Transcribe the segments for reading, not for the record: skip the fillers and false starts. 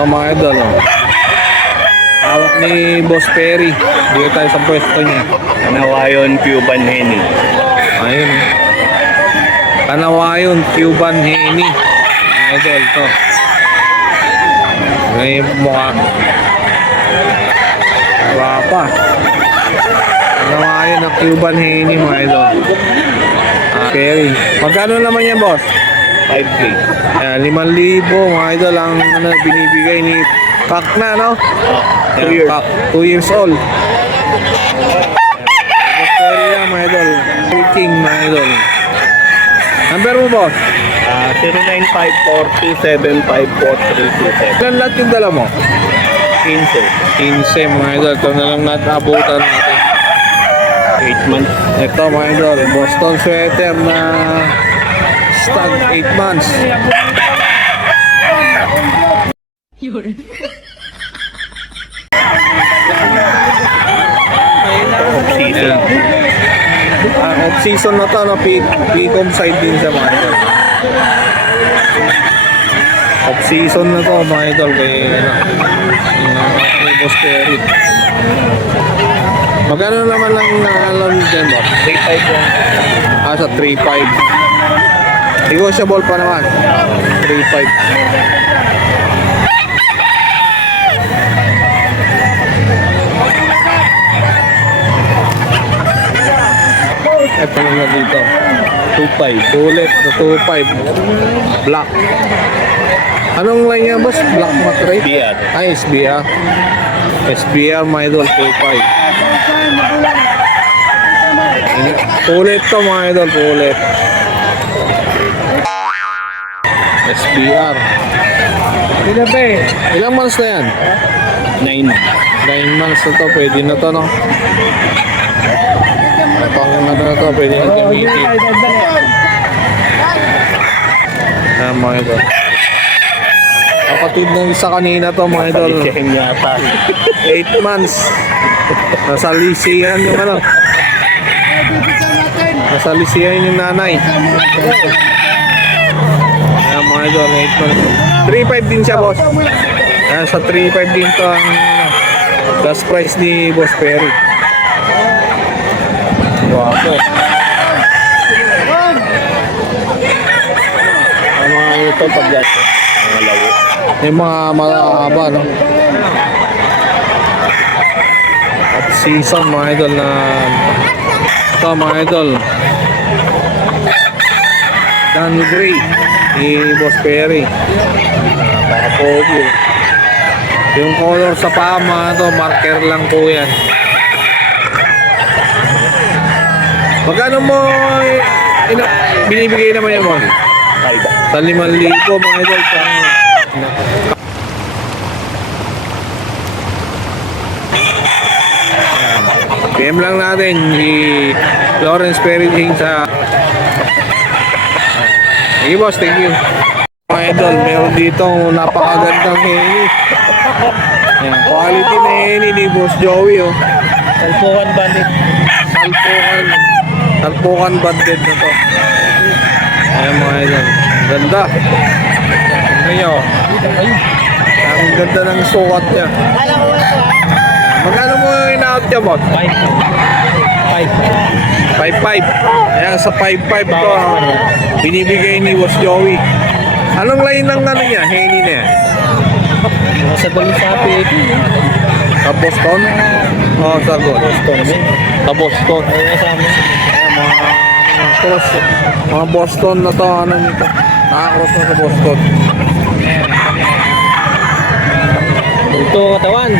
Ito mga idol, oh. Hawak ni Boss Perry. Dito tayo sa pwesto niya. Kanawayon Cuban Henny. Ayun. Kanawayon Cuban Henny. Mga idol, to. May mukha. Wapa. Kanawayon ng Cuban Henny, mga idol. Perry. Magkano naman yan, boss? 5K. Ayan, 5,000 mga idol ang binibigay ni Kak na, no? 2 years. Kak, 2 years old. Boss Perry yan, mga idol. King, mga idol. Number mo, boss? 0954-275-4327. Ilan lahat yung dala mo? 15. 15, mga idol. Ito na lang natin abutan natin. 8 months. Ito, mga idol. Boston sweater na stag 8 months. Off-season. Off-season na to, no? P-com side din siya, mga idol. Off-season na to, mga idol. Kaya, kay Boss Perry. Magkano naman lang alam dyan, boss? 3.5 lang. Sa 3.5. Negotiable pa naman. 3.5. Ito na dito. 2.5. Ulit na 2.5. Black. Anong line niya, boss? Black matray? SBR. Ay, SBR. SBR, my idol, 2.5. Ulit to, mga idol. Ulit. SBR. Ilang months na yan? 9. 9 months na to. Pwede na to, no? Pang ano na to, pwede na gamitin. Ayan, mga idol. Kapatid ng isa kanina to, mga idol. Palisahin yata. 8 months. Nasa lisihan yung ano. Nasa lisihan yung nanay. Ayan, mga idol, 8 months. 3.5 din siya, boss. Ayan, sa 3.5 din to ang last price ni Boss Perry. Wapo. Ang mga ito pag-gas. Mga lawo. Yung mga mahaba, no? At season, mga idol na ito, mga idol. Dan Gray ni Boss Perry. Nakapogo. Yung color sa paa, mga ito, marker lang po yan. Magkano mo binibigay naman yan, mo? 5. Sa 5,000, mga idol. PM lang natin si Lawrence Perry sa hey boss, thank you. Mga idol, meron dito napakagandang Henny. Ayan, quality na Henny ni Boss Joey, oh. Salpukan bandit. Salpukan banded na to. Ayan, mga idol, ganda. Tignan nyo, ang ganda ng sukat niya. Magkano mo in-out niya, boss? 5.5. Ayan, sa 5.5 to, binibigay ni Boss Joey. Anong line ng ano niya? Henny na yan? Sa Balisapi. Sa Boston? Oo, sa Boston. Sa Boston. Ayan, Ayan, mga Boston na to, ano nito? Nakakross na sa Boston. ito katawan.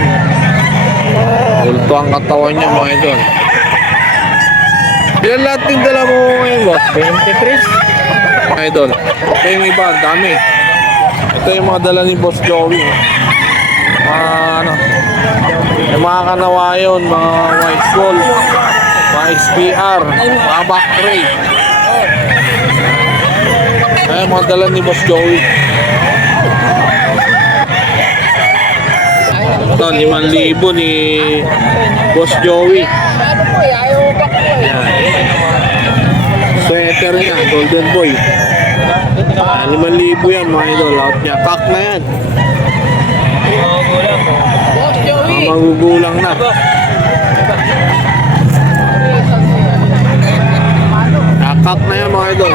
Ulto ang katawan niya, mga idol. Ilan lahat yung dala mo ngayon, boss? 23. Mga idol. Ito yung iba, ang dami. Ito yung mga dala ni Boss Joey. Ano, yung mga kanawayon, mga white gold, mga XPR, mga back tray. Ayan, mga dala ni Boss Joey. Ito, 5,000 ni Boss Joey. Ayan. Sweater niya, Golden Boy. 5,000 yan, mga idol. Out niya. Kak na yan. magugulang na. Nakak na yan mga idol.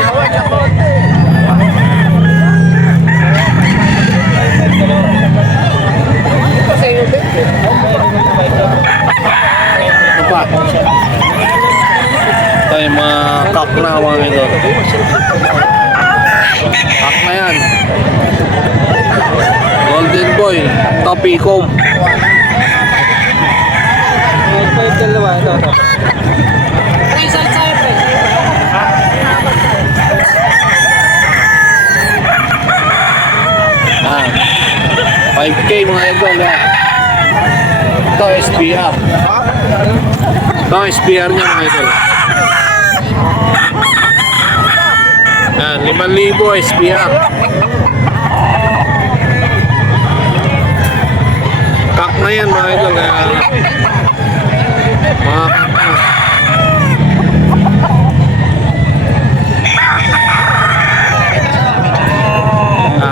Ano pa? Ito yung mga kak na mga idol. Kak na yan. Golden Boy, Topicom. Ito dalawa, ito. Ah, 5K mga idol. Ito SPR. Ito SPR niya mga idol. Yan, 5,000 SPR. Kak na yan mga idol. Kaya, mga kak na.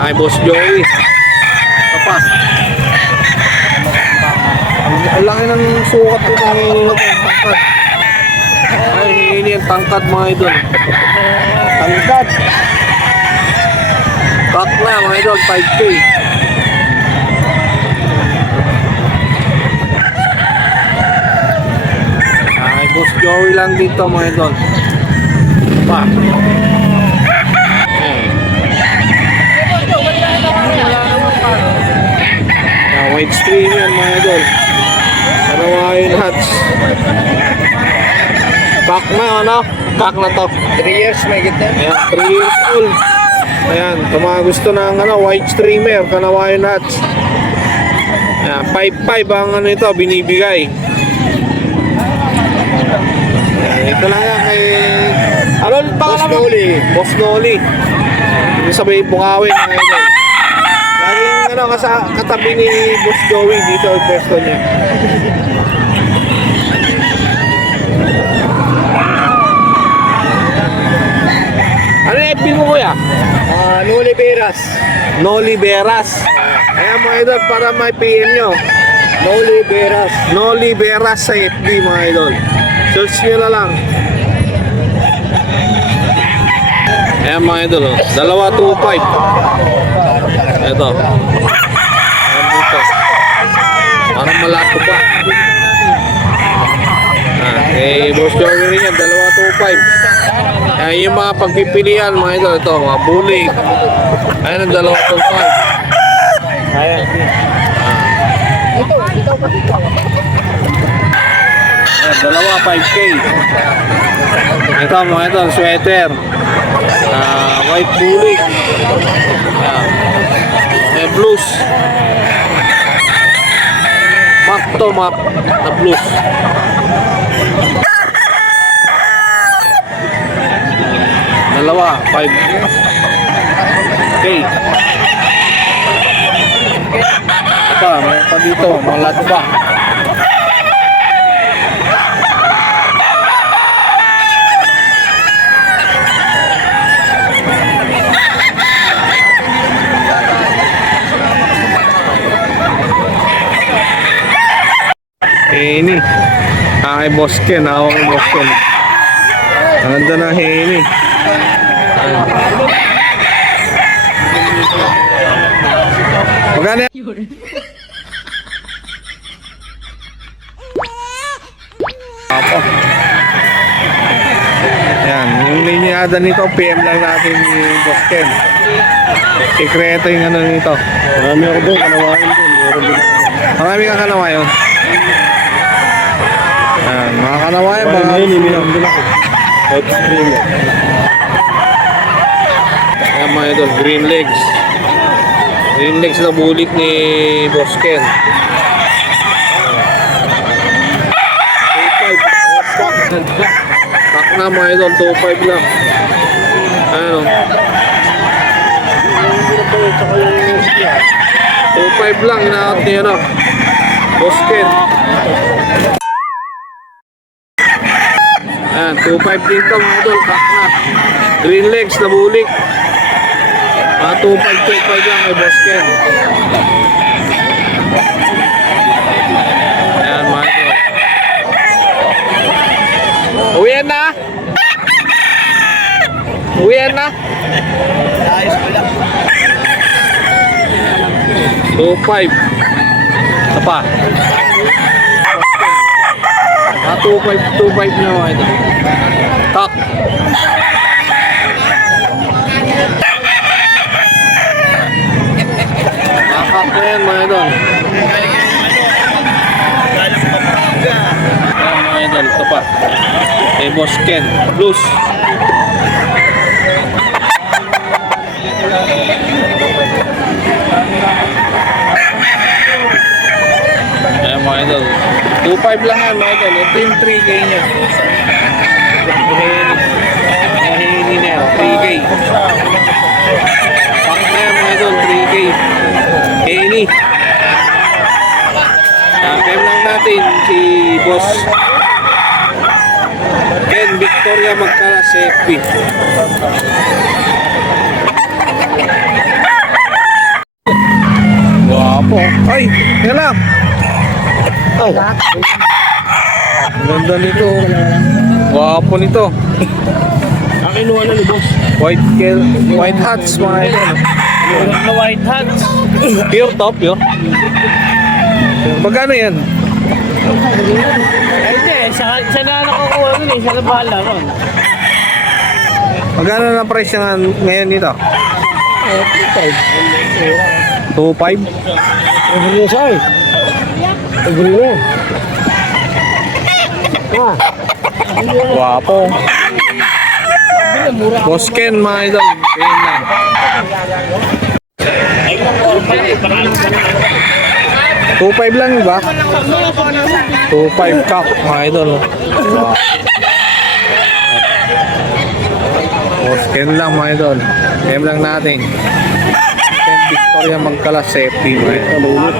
Kay Boss Joey. Ito pa. Ang laki ng sukat ko ng hihini na ito. Tangkad. Ay, hihini ang tangkad mga idol. Tangkad. Kak na mga idol, 5K. Ay, Boss Joey lang dito mga idol. Pa. White stream yan mga idol. Kanawain hats. Kak na ano? Kak na to. 3 years may gitna. Ayan, 3 years old. Ayan, kung mga gusto ng ano, white streamer, Kanawain hats. Ayan, 5-5 ang ano ito, binibigay. Ayan, ito lang yan kay... Ano pa Boss Noli. Boss Noli. Hindi sabihin Bukawin mga idol. Laging ano, katabi ni Boss Joey dito ang pwesto niya. Ano yung FB mo kuya? Noli Veras. Noli Veras. Ayan mga idol, para may PM nyo. Noli Veras. Noli Veras sa FB mga idol. Search nyo na lang. Ayan mga idol, oh. 225. Ito. Ayan dito. Parang malako pa. Eh, Boss Joey rin yan, 225. Ayan yung mga pagpipilian mga idol. Ito, mga bulig. Ayan ang 225. Ayan. Ayan, dalawa 5K. Ito mga idol, sweater. White bulig. Ayan. May blues. Map to map na blues. Dalawa, 5K. Ito, may pa dito, mga lahat pa. Hini. Kay Boss Ken, hawak ni Boss Ken. Ang ganda na hini. Magkano yan? Apo. Yan, yung linyada nito, PM lang natin ni Boss Ken. Sikreto yung ano nito. Marami ako doon. Kanawain doon. Marami kang kanawayon. Yan, mga kanawayon ba? White streamer. Ayan mga idol, green legs. Green legs na bulik ni Boss Ken. 2.5. Pak na mga idol, 2.5 lang. Ano? 2.5 lang, inaakot niya na. Boss Ken. Ayan, 2.5 dito mga idol, pak na. Green legs na bulik. Mga 2.5 lang kay Boss Ken. 2.5. Ito pa. 2.5 na mga ito. Tak. Nakak na yan mga idol. Ayan mga idol, ito pa. Kay Boss Ken, Blues. Ayan mga idol. 2.5 lang yan mga idol. Ito yung 3K niya. Nahihini na yan. 3K. Pack na yan mga idol. 3K. Hini. Pem lang natin si Boss Ken Victoria Magkalas FP. Wapo. Ay, yan lang. Ay. Ang ganda nito. Wapo nito. Ang inuha na ni boss. White hats mga idol. Na white hats. Pure top, pure. Magkano yan? Hindi, siya na nakukuha nun eh. Siya na bahala ron. Magkano na price nga ngayon dito? 2.5? Every na siya eh. Every na. Wapo. Boss Ken mga idol. Ayan lang. 2.5 lang ba? 2.5 cup mga idol. Wow. Boss Ken lang mga idol. Ayan lang natin. Ken Victoria Magkalas safety mga idol.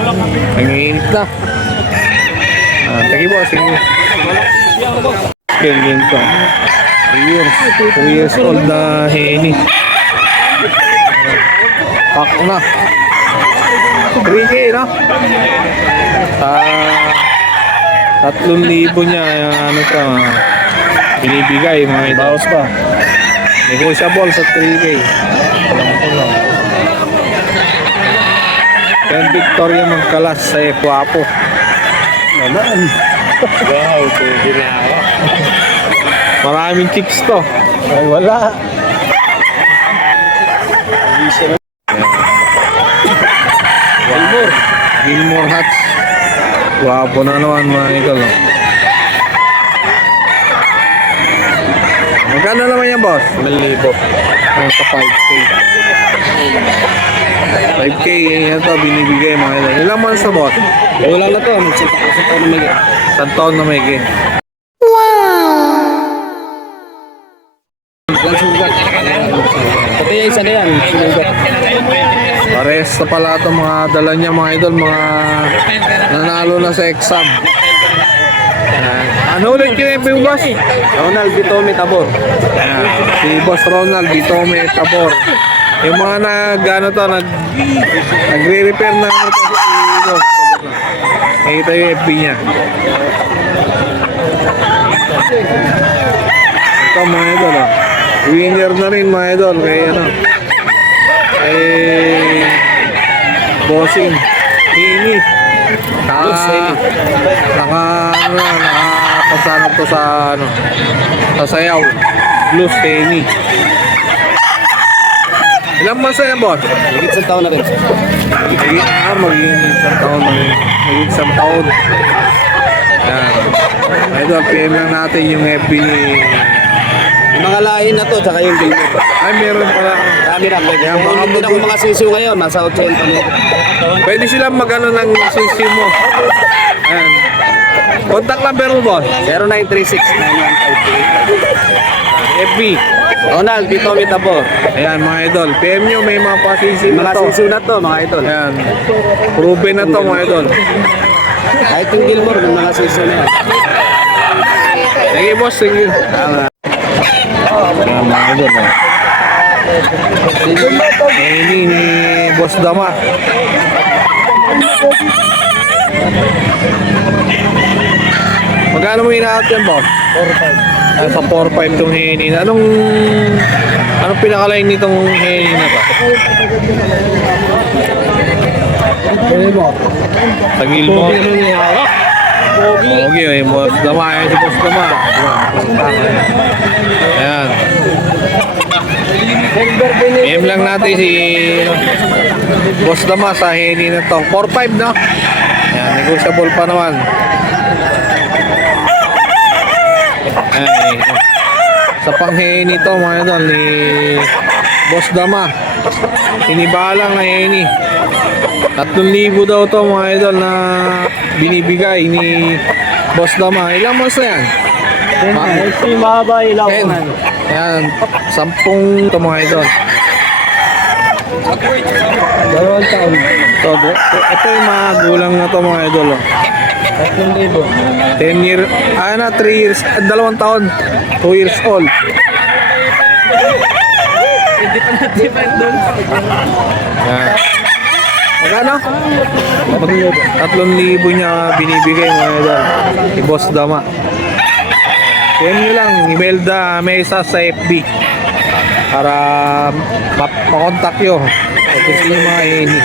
Ang init na. Tagi boss. Ken din to. 3 years old na heni. Pak na. 3K no? 3,000 niya ano to binibigay mga ito. Bawas pa. Negotiable sa 3K. Ken Victoria Magkalas sa Ecuapo. Naman. Wow, pwede na ako. Maraming chicks to. Ay, wala. Gilmore hats. Wapo na naman mga idol. Magkano naman yan boss? 1,000. Ang sa 5K. 5K yan to binibigay mga idol. Ilang months na boss? Wala na to. Magsinta ko sa taon na may. Isang taon na may game. Lang sugat. Pati yung isa na yan. Sugat. Pares na pala itong mga dala niya mga idol. Mga nanalo na sa exam. Ano ulit yung boss? Ronald Vitome Tabor. Si Boss Ronald Vitome Tabor. Yung mga nagre-repair na ano to si Boss. Nakita yung FB niya. Ito mga idol oh. Winner na rin mga idol kay ano. Kay Bossing. Hini. Nakapasanap to sa ano. Sa sayaw. Blues Hini. Ilang months na yan, boss? Higit sa taon na rin. Magiging isang taon na rin. Magiging isang taon. Yan. Ito, PM lang natin yung FB ni... Yung mga lain na to, tsaka yung Gilmore. Ay, meron pala. Dami na. Yan, Kung hindi na akong mga sisiw ngayon, nasa 80 mo. Pwede silang magano ng system mo. Ayan. Contact number mo, boss. 0936 FB. Ronald Vitome Tabor. Ayan, mga idol. PM nyo, may mga pasisim na Mga to. sisiw na to, mga idol. Ayan. Proven na to, mga idol. Kahit yung Gilmore, yung mga sisiw na yan. Sige, boss. Sige. Tama. Ayan, mga idol. Ini ni Boss Dama. Magkano mo inaat yan, boss? 4.5. Sa 4.5 itong hini. Anong pinakalain nitong hini na to? Pwede mo. Sa Gilmore. Pogi naman yung hawak. Pogi. Okay, may boss dama. Ayan si boss dama. Ayan. PM lang natin si boss dama sa heni na to. 4-5 no? Ayan, negotiable pa naman. Ayan, sa pangheni to mga idol ni boss dama. Sinibalang na heni. 3,000 daw to mga idol na binibigay ni boss dama. Ilang months na yan? Ay, mahaba ilaw. 10. Ayan, 10 to mga idol. Dalawang taon. Ito yung mga gulang na to mga idol. Oh. 3,000. 10 year, 3 years, 2 taon, 2 years old. Ayan. Magkano? 3,000 niya binibigay mga idol. Si Boss Dama. PM nyo lang, Imelda Mesa sa FB para makontak nyo. Kung gusto nyo mga heni.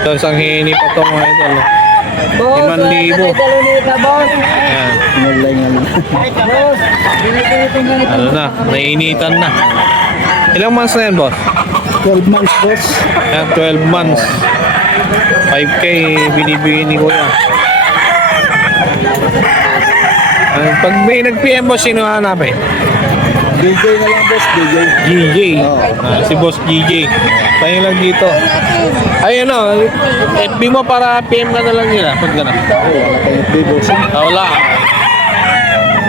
So, isang heni pa to mga idol. 5,000. Ayan. Ano na, nainitan na. Ilang months na yan, boss? 12 months, boss. Ayan, 12 months. 5K binibigay ni Kuya. Pag may nag-PM boss, sino hanapin? DJ na lang, boss. DJ. GJ. Si boss GJ. Tayo lang dito. Ay, ano, FB mo para PM ka na lang nila. Pag gano'n. Wala tayong FB, boss. Wala.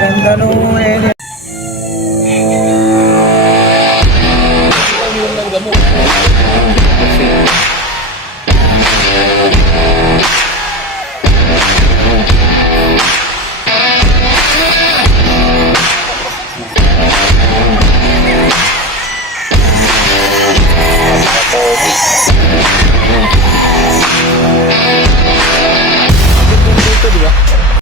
Ganda nung Dito, di ba?